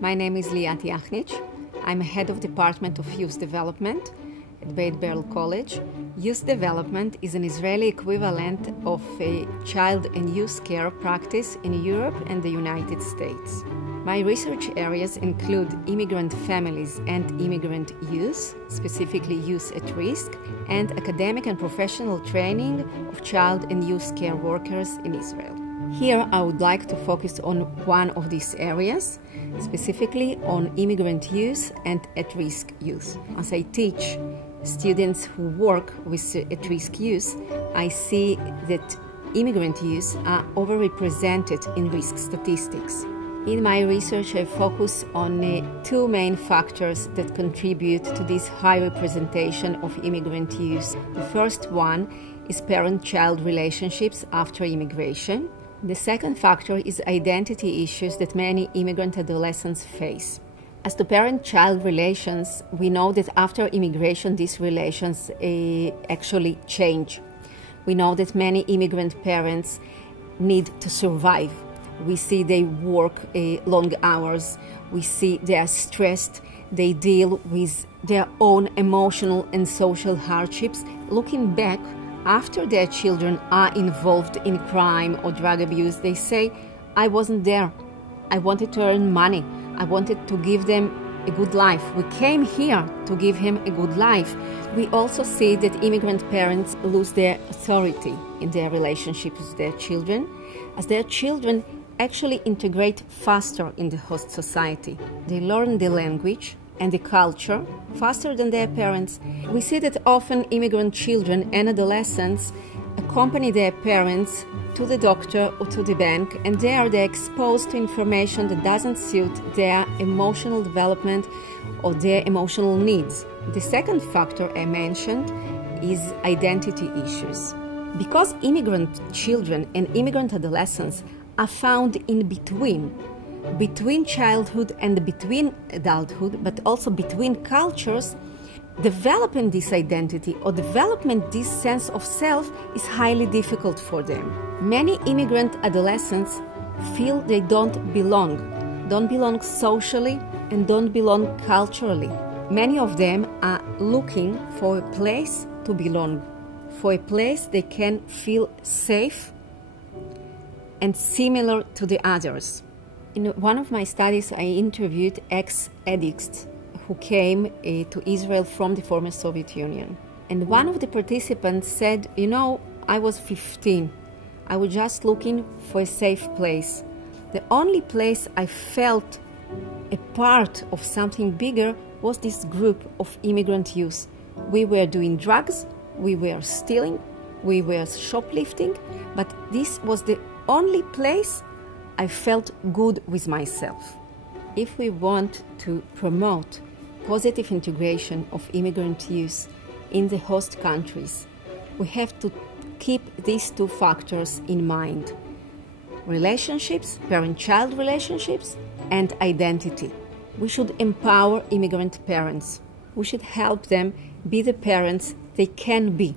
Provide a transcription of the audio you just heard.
My name is Liat Yachnich. I'm head of Department of Youth Development at Beit Berl College. Youth development is an Israeli equivalent of a child and youth care practice in Europe and the United States. My research areas include immigrant families and immigrant youth, specifically youth at risk, and academic and professional training of child and youth care workers in Israel. Here I would like to focus on one of these areas, specifically on immigrant youth and at-risk youth. As I teach students who work with at-risk youth, I see that immigrant youth are overrepresented in risk statistics. In my research, I focus on two main factors that contribute to this high representation of immigrant youth. The first one is parent-child relationships after immigration. The second factor is identity issues that many immigrant adolescents face. As to parent-child relations, we know that after immigration, these relations actually change. We know that many immigrant parents need to survive. We see they work long hours. We see they are stressed. They deal with their own emotional and social hardships. Looking back, after their children are involved in crime or drug abuse, they say, I wasn't there. I wanted to earn money. I wanted to give them a good life. We came here to give him a good life. We also see that immigrant parents lose their authority in their relationship with their children, as their children actually integrate faster in the host society. They learn the language and the culture faster than their parents. We see that often immigrant children and adolescents accompany their parents to the doctor or to the bank, and there they're exposed to information that doesn't suit their emotional development or their emotional needs. The second factor I mentioned is identity issues. Because immigrant children and immigrant adolescents are found in between childhood and between adulthood, but also between cultures, developing this identity or developing this sense of self is highly difficult for them. Many immigrant adolescents feel they don't belong socially and don't belong culturally. Many of them are looking for a place to belong, for a place they can feel safe and similar to the others. In one of my studies, I interviewed ex-addicts who came to Israel from the former Soviet Union. And one of the participants said, I was 15. I was just looking for a safe place. The only place I felt a part of something bigger was this group of immigrant youth. We were doing drugs, we were stealing, we were shoplifting, but this was the only place I felt good with myself. If we want to promote positive integration of immigrant youth in the host countries, we have to keep these two factors in mind: relationships, parent-child relationships, and identity. We should empower immigrant parents. We should help them be the parents they can be.